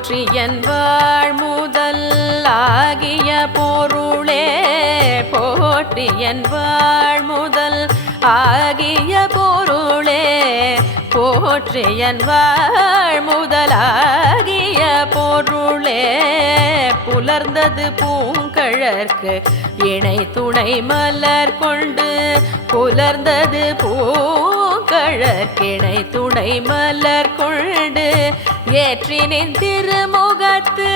போற்றி என் வாழ் முதல் ஆகிய பொருளே போற்றி என் வாழ் முதல் ஆகிய பொருளே போற்றி என் வாழ் முதலாகிய பொருளே. புலர்ந்தது பூங்கழற்கு இணை துணை மலர் கொண்டு புலர்ந்தது பூ பூங்கழற்கிணை துணை மலர் கொண்டு ஏற்றினின் திருமுகத்து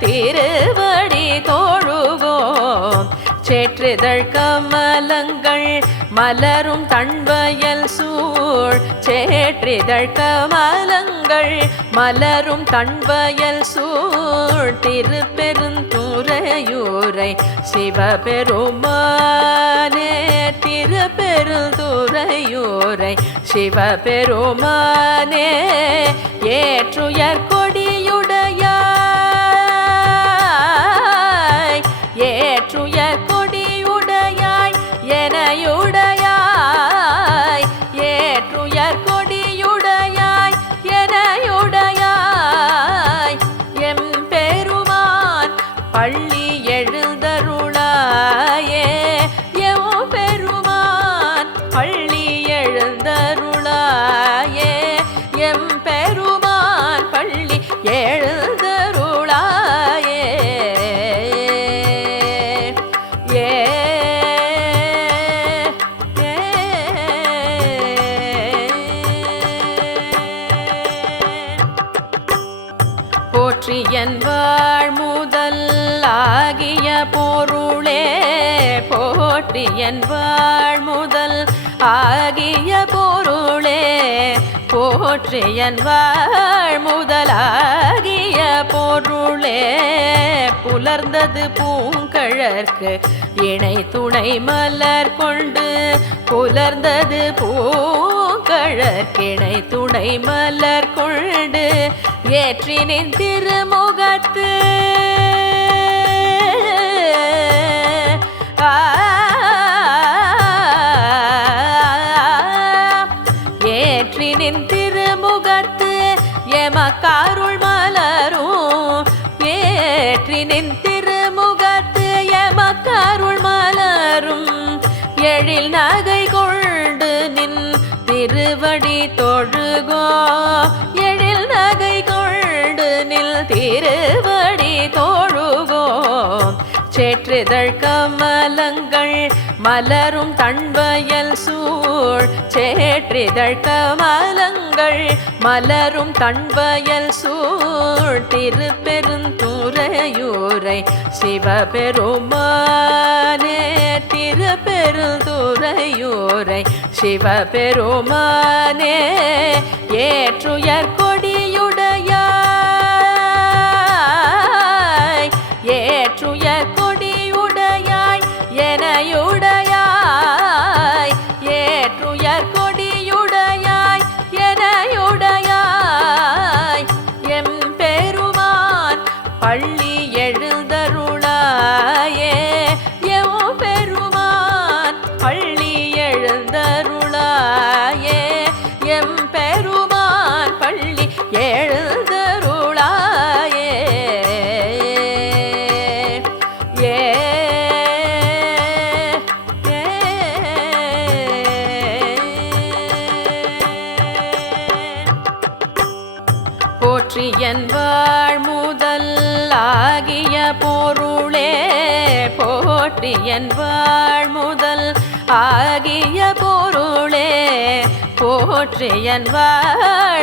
திருவடி தோழுவோம். சேற்றுதழ் கமலங்கள் மலரும் தன்வயல் சூழ். சேற்றிதழ் கமலங்கள் மலரும் தன்வயல் சூழ். திருப்பெருந்துறையூரை சிவபெருமானே திருப்பெருந்துறையூரை சிவபெருமானே. ஏற்றுயர் கொடி ஆகிய பொருளே போற்றி என் வாழ் முதல் ஆகிய பொருளே போற்றி என் வாழ் முதலாகிய பொருளே புலர்ந்தது பூங்கழற்கு இணை துணை மலர் கொண்டு. புலர்ந்தது பூங்கழற்கிணை துணை மலர் கொண்டு. ஏற்றினின் திருமுகத்து ஏற்றினின் திருமுகத்து எமக்காருள் மலரும். ஏற்றினின் திருமுகத்து எமக்காருள் மலரும். எழில் நகை கொண்டு நின் திருவடி தொழுகோ. எழில் நகை கொண்டு நில் திருவடி தோழுகோ. சேற்றுதழ் கமலங்கள் மலரும் தன்வயல் சூழ் சேற்றிதழ் கமலங்கள் மலரும் தன்வயல் சூழ் திருப்பெருந்துறையூரை சிவபெருமானே. திருப்பெருந்துறையூரை சிவபெருமானே. ஏற்றுயர் கொள் போற்றி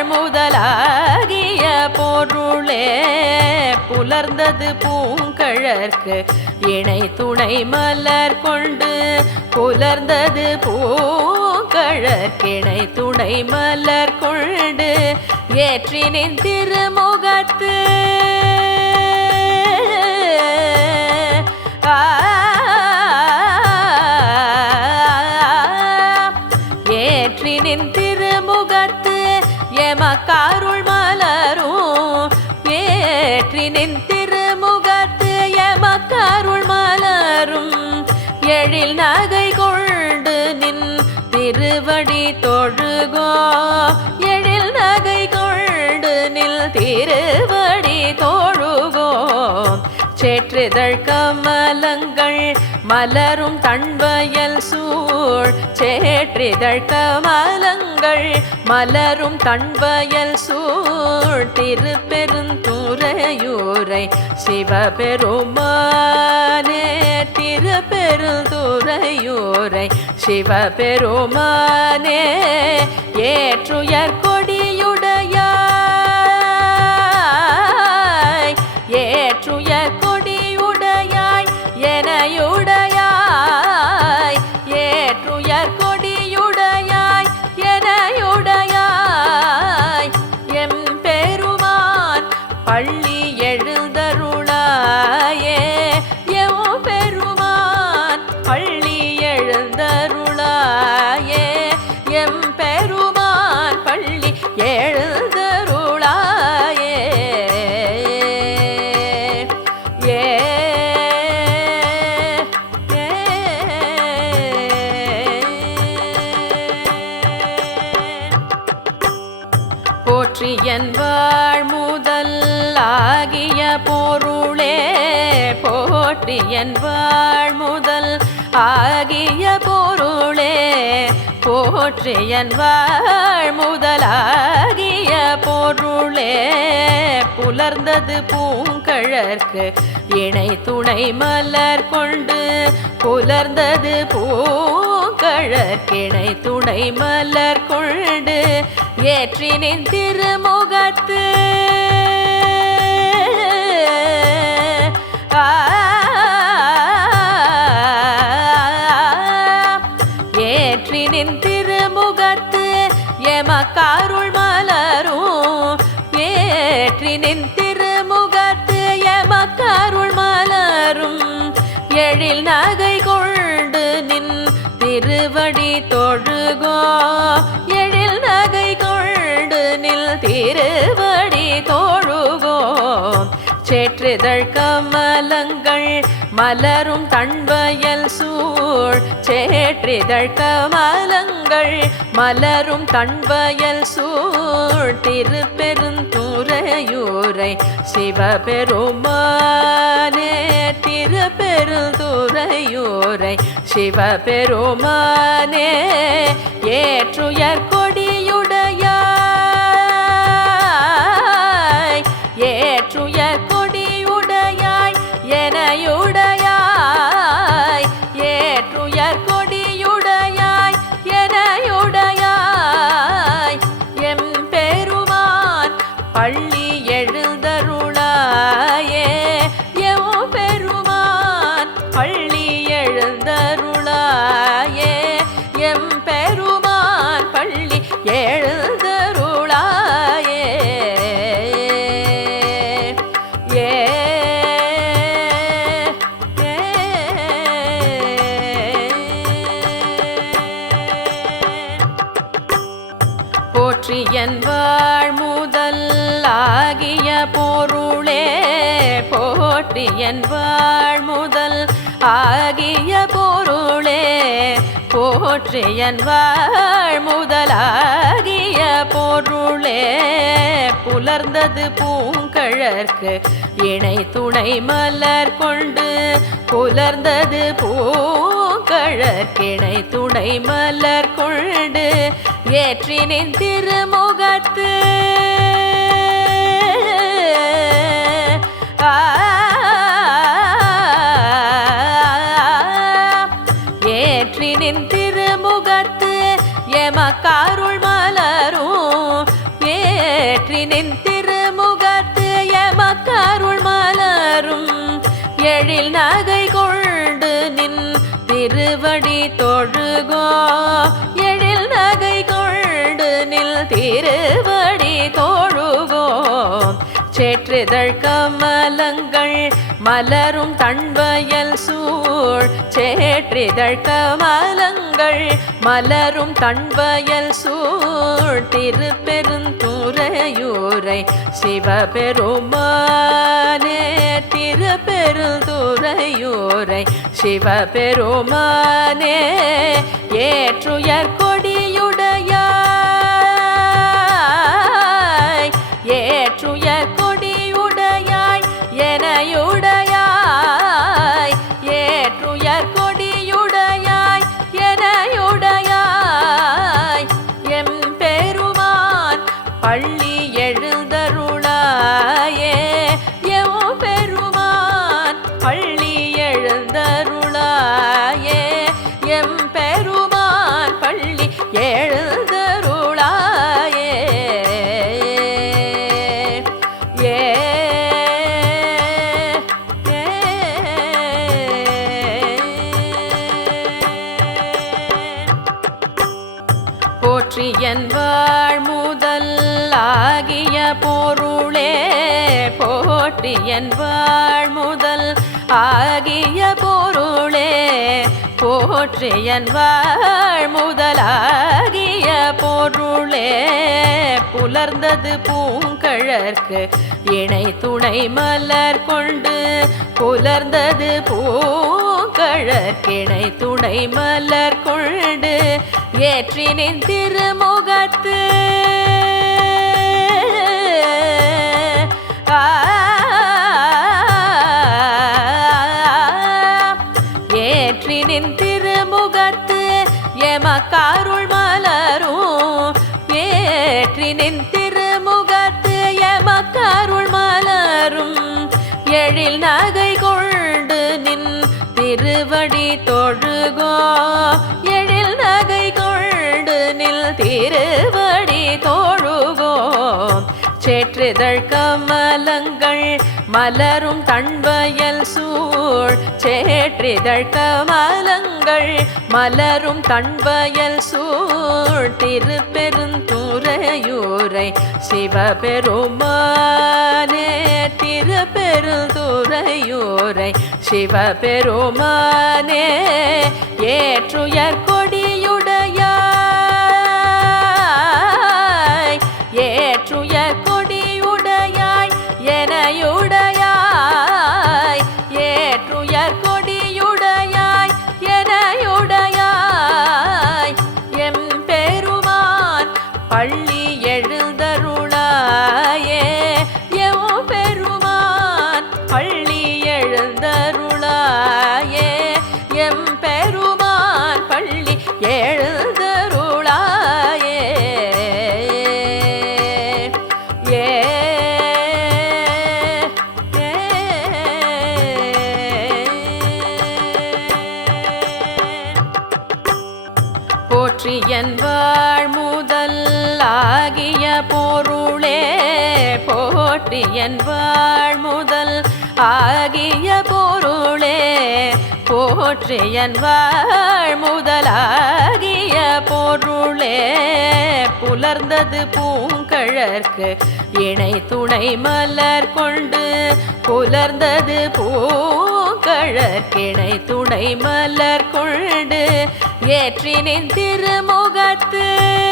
முதலாகிய பொருளே புலர்ந்தது பூங்கழற்கு இணை துணை மலர் கொண்டு. புலர்ந்தது பூங்கழற்கிணை துணை மலர் கொண்டு. ஏற்றினின் திருமுகத்து காருள் மலரும். ஏற்றினின் திருமுகத்து எமக்காருள் மலரும். எழில் நகை கொண்டு நின் திருவடி தொழுகோ. எழில் நகை கொண்டு நில் திருவ சேற்றிதழ் கமலங்கள் மலரும் தன்வயல் சூழ். சேற்றிதழ் கமலங்கள் மலரும் தன்வயல் சூழ். திருப்பெருந்துறையூரை சிவபெருமானே திருப்பெருந்துறையூரை சிவபெருமானே. ஏற்றுயர் கொடி என் வாழ் முதல் ஆகிய பொருளே. போற்றி என் வாழ் முதலாகிய பொருளே. புலர்ந்தது பூங்கழற்கு இணை துணை மலர் கொண்டு. புலர்ந்தது பூங்கழற்கிணை துணை மலர் கொண்டு. ஏற்றினின் திருமுகத்து ஏற்றினின் திருமுகத்து எமக்காருள் மலரும். ஏற்றினின் திருமுகத்து எமக்காருள் மலரும். எழில் நகை கொண்டு நின் திருவடி தொழுகோ. எழில் நகை கொண்டு நில் திருவடி தோழுகோ. சேற்றுதழ் கமலங்கள் மலரும் தன்வயல் சூழ் சேற்றிதழ் கமலங்கள் மலரும் தன்வயல் சூழ் திருப்பெருந்துறையூரை சிவபெருமானே. திருப்பெருந்துறையூரை சிவபெருமானே. ஏற்றுயர் போற்றி வாழ் முதலாகிய பொருளே புலர்ந்தது பூங்கழற்கு இணை துணை மலர் கொண்டு புலர்ந்தது பூங்கழற்கிணை துணை மலர் கொண்டு ஏற்றினின் திருமுகத்து செதழ் கமலங்கள் மலரும் தன்வயல் சூழ். சேற்றிதழ் கமலங்கள் மலரும் தன்வயல் சூழ். திருப்பெருந்துறையூரை சிவபெருமானே திருப்பெருந்துறையூரை சிவபெருமானே. ஏற்றுயர் கொடி ஆகிய பொருளே போற்றியன் வாழ் முதல் ஆகிய பொருளே போற்றியன் வாழ் முதலாகிய பொருளே புலர்ந்தது பூங்கழற்கு இணை துணை மலர் கொண்டு. புலர்ந்தது பூங்கழற்கிணை துணை மலர் கொண்டு. ஏற்றினின் திருமுகத்து ஏற்றினின் திருமுகத்து எமக்காருள் மலரும். ஏற்றினின் திருமுகத்து எமக்காருள் மலரும். எழில் நகை கொண்டு நின் திருவடி தொழுகோ. எழில் நகை கொண்டு நில் திருவடி தோழுகோ. சேற்றுதழ் கமலங்கள் மலரும் தன்வயல் சூழ் சேற்றிதழ் கமலங்கள் மலரும் தன்வயல் சூழ் திருப்பெருந்துறையூரை சிவபெருமானே. திருப்பெருந்துறையூரை சிவபெருமானே. ஏற்றுயர் எழுந்தருளாயே. ஏ போற்றியன் வாழ் முதல் ஆகிய பொருளே. போற்றியன் வாழ் போற்றியன் வாழ் முதலாகிய பொருளே. புலர்ந்தது பூங்கழற்கு இணை துணை மலர் கொண்டு. புலர்ந்தது பூங்கழற்கிணை துணை மலர் கொண்டு. ஏற்றினின் திருமுகத்து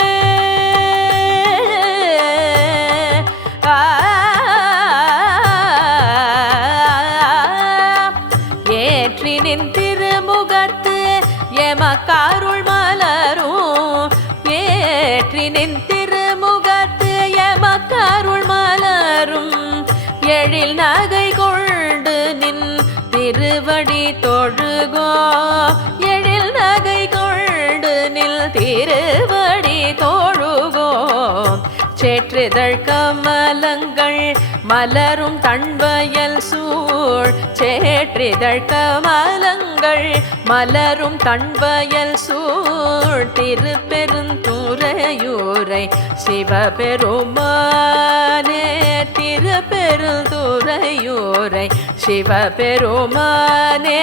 காருள் மலரும். ஏற்றினின் திருமுகத்து எமக்காருள் மலரும். எழில் நகை கொண்டு நின் திருவடி தொழுகோ. எழில் நகை கொண்டு நில் திருவடி தோழுகோ. சேற்றுதழ் கமலங்கள் மலரும் தன்வயல் சூழ் சேற்றிதழ் கமலங்கள் மலரும் தன்வயல் சூழ் திருப்பெருந்துறையூரை சிவபெருமானே. திருப்பெருந்துறையூரை சிவபெருமானே.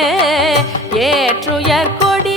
ஏற்றுயர் கொடி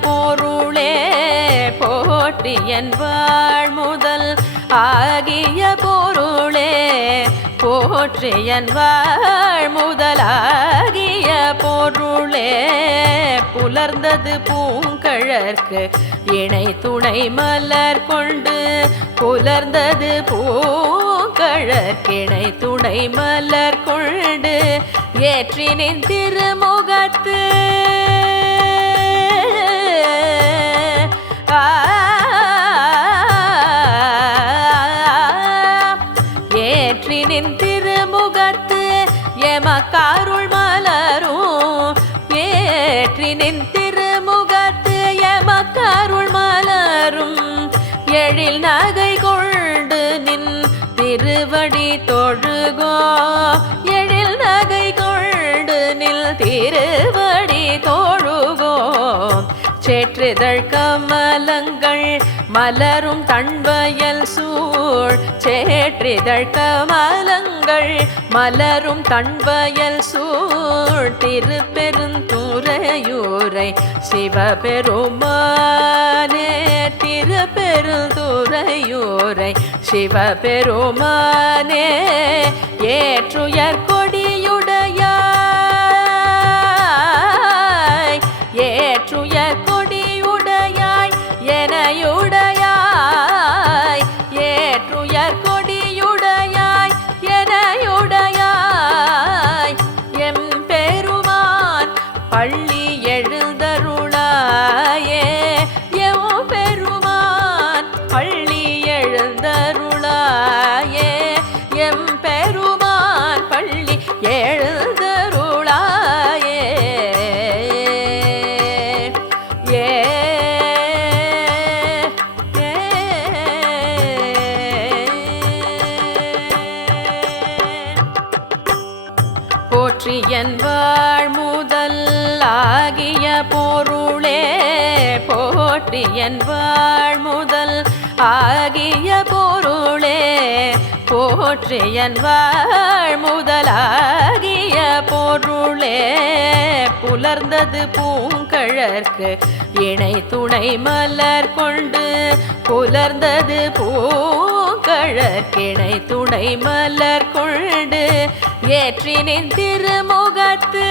பொருளே போற்றி என் வாழ்முதல் ஆகிய பொருளே போற்றி என் வாழ்முதலாகிய பொருளே. புலர்ந்தது பூங்கழற்கு இணை துணை மலர் கொண்டு புலர்ந்தது பூங்கழற்கிணை துணை மலர் கொண்டு ஏற்றினின் திருமுகத்து ஏற்றினின் திருமுகத்து எமக்காருள் மலரும். ஏற்றினின் திருமுகத்து எமக்காருள் மலரும். எழில் நகை கொண்டு நின் திருவடி தொழுகோ. எழில் நகை கொண்டு நில் திருவடி தோழுகோ. சேற்றுதழ் கமலங்கள் மலரும் தன்வயல் சூழ் சேற்றிதழ்க மலங்கள். மலரும் தன்வயல் சூழ் திருப்பெருந்துறையூரை சிவபெருமானே. திருப்பெருந்துறையூரை சிவபெருமானே. ஏற்றுயர்கோ போற்றியன் வாழ் முதலாகிய பொருளே புலர்ந்தது பூங்கழற்கு இணை துணை மலர் கொண்டு புலர்ந்தது பூங்கழற்கிணை துணை மலர் கொண்டு ஏற்றினின் திருமுகத்து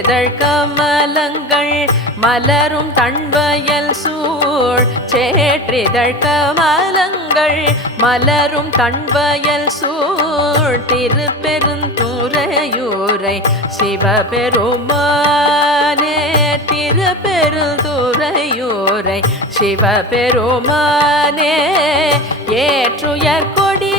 செதழ் கமலங்கள் மலரும் தன்வயல் சூழ். சேற்றிதழ் கமலங்கள் மலரும் தன்வயல் சூழ். திருப்பெருந்துறையூரை சிவபெருமானே திருப்பெருந்துறையூரை சிவபெருமானே. ஏற்றுயர் கொடி